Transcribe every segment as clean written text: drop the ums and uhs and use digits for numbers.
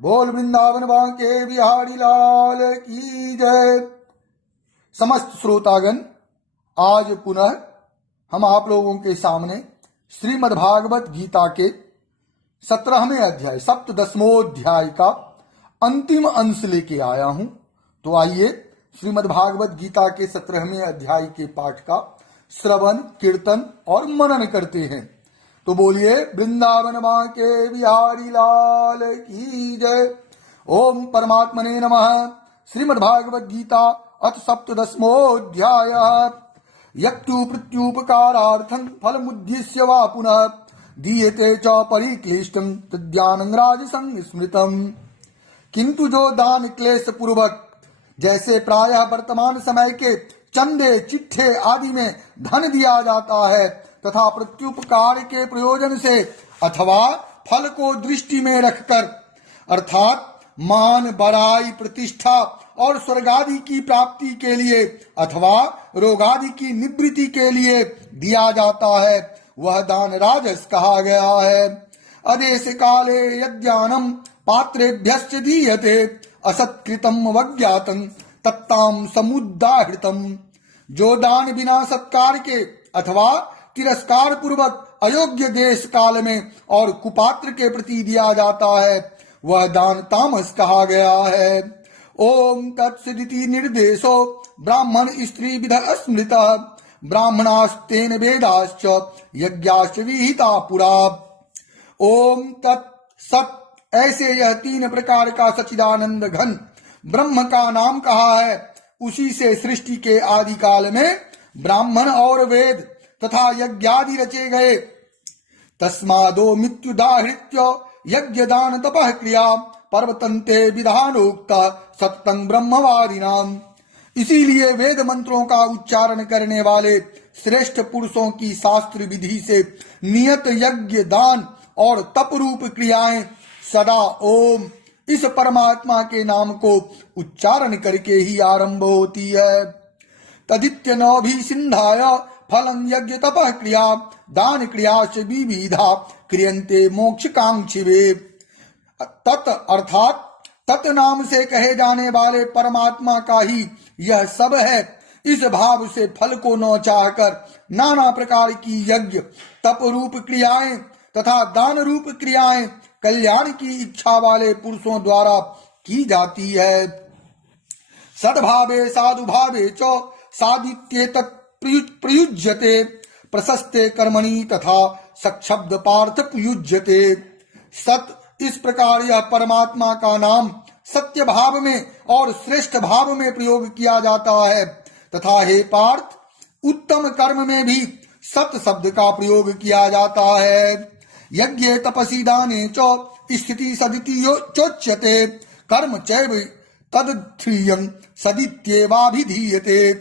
बोल वृंदावन बांके बिहारी लाल की जय। समस्त श्रोतागण, आज पुनः हम आप लोगों के सामने श्रीमद्भागवत गीता के 17वें अध्याय सप्तदशमोध्याय का अंतिम अंश लेके आया हूं। तो आइए श्रीमद्भागवत गीता के 17वें अध्याय के पाठ का श्रवण, कीर्तन और मनन करते हैं। तो बोलिए वृंदावन बांके बिहारी लाल की जय। ओम परमात्मने नमः। श्रीमद्भागवत गीता अथ सप्तदशमोऽध्याय। यक्तु प्रत्युपकारार्थं फलमुद्दिश्य वा पुनः दीयते च परिक्लिष्टं तद्दानं राजसं स्मृतम्। किंतु जो दान क्लेश पूर्वक, जैसे प्रायः वर्तमान समय के चंदे चिट्ठे आदि में धन दिया जाता है, तथा प्रत्युपकार के प्रयोजन से अथवा फल को दृष्टि में रखकर, अर्थात मान, बड़ाई, प्रतिष्ठा और स्वर्गादि की प्राप्ति के लिए अथवा रोगादि की निवृत्ति के लिए दिया जाता है, वह दान राजस कहा गया है। अदेश काले यज्ञानम पात्रेभ्यश्च दीयते असत्कृतम वज्ञातं तत्ताम समुदाहृतम। जो दान बिना सत्कार के अथवा तिरस्कार पूर्वक अयोग्य देश काल में और कुपात्र के प्रति दिया जाता है, वह दान तामस कहा गया है। ओम तत्सदिति निर्देशो ब्राह्मण स्त्री विध स्मृतः ब्राह्मणास्तेन वेदाश्च यज्ञाश्च विहिता पुरा। ओम तत्सत, ऐसे यह 3 प्रकार का सच्चिदानंद घन ब्रह्म का नाम कहा है। उसी से सृष्टि के आदि काल में ब्राह्मण और वेद तथा यज्ञादि रचे गए। तस्मादो मित्युदाहृत्य यज्ञ दान तपः क्रिया पर्वतन्ते विधानोक्त सत्तं ब्रह्मवादिनाम। इसीलिए वेद मंत्रों का उच्चारण करने वाले श्रेष्ठ पुरुषों की शास्त्र विधि से नियत यज्ञ, दान और तप रूप क्रियाएं सदा ओम इस परमात्मा के नाम को उच्चारण करके ही आरंभ होती है। तदित्य नौभि सिंधाय फलं यज्ञ तपः क्रिया दान क्रियाश्च विविधा क्रियन्ते मोक्ष कांक्षिवे। तत् अर्थात तत् नाम से कहे जाने वाले परमात्मा का ही यह सब है। इस भाव से फल को न चाहकर नाना प्रकार की यज्ञ, तप रूप क्रियाएं तथा दान रूप क्रियाएं कल्याण की इच्छा वाले पुरुषों द्वारा की जाती है। सद्भावे साधुभावे च सादित्ये तत् प्रयुज्यते प्रशस्ते कर्मणि तथा सक्षब्द पार्थ प्रयुज्यते। सत, इस प्रकार यह परमात्मा का नाम सत्य भाव में और श्रेष्ठ भाव में प्रयोग किया जाता है, तथा हे पार्थ, उत्तम कर्म में भी सत शब्द का प्रयोग किया जाता है। यज्ञ तपसी दाने च स्थिति सदिति चोच्यते कर्म चैव तद्ध्रियं सदित्येवाभिधीयते।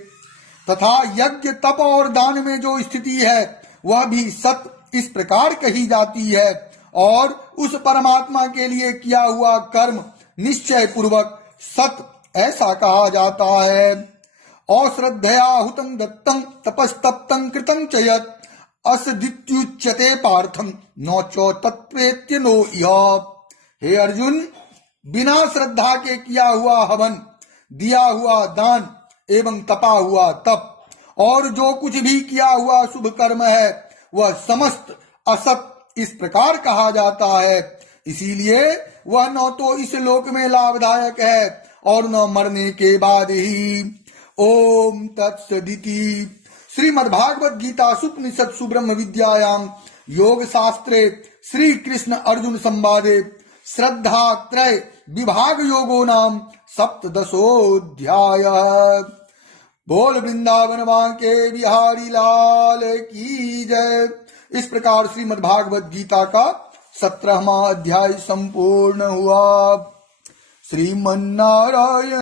तथा यज्ञ, तप और दान में जो स्थिति है वह भी सत इस प्रकार कही जाती है, और उस परमात्मा के लिए किया हुआ कर्म निश्चय पूर्वक सत ऐसा कहा जाता है। अश्रद्धया हुतं दत्तं तपस्तप्तं कृतं च यत् असदित्युच्यते पार्थं न च तत्प्रेत्य नो इह। हे अर्जुन, बिना श्रद्धा के किया हुआ हवन, दिया हुआ दान एवं तपा हुआ तप और जो कुछ भी किया हुआ शुभ कर्म है, वह समस्त असत इस प्रकार कहा जाता है। इसीलिए वह न तो इस लोक में लाभदायक है और न मरने के बाद ही। ओम तत्सदिति। श्रीमद्भागवत गीता सुपनिषद सुब्रह्म विद्यायाम योग शास्त्रे श्री कृष्ण अर्जुन संवादे श्रद्धा त्रय विभाग योगो नाम सप्तदशोऽध्याय। बोल वृंदावन बांके बिहारी लाल की जय। इस प्रकार श्रीमद्भागवत गीता का 17वां अध्याय संपूर्ण हुआ। श्रीमन्नारायण।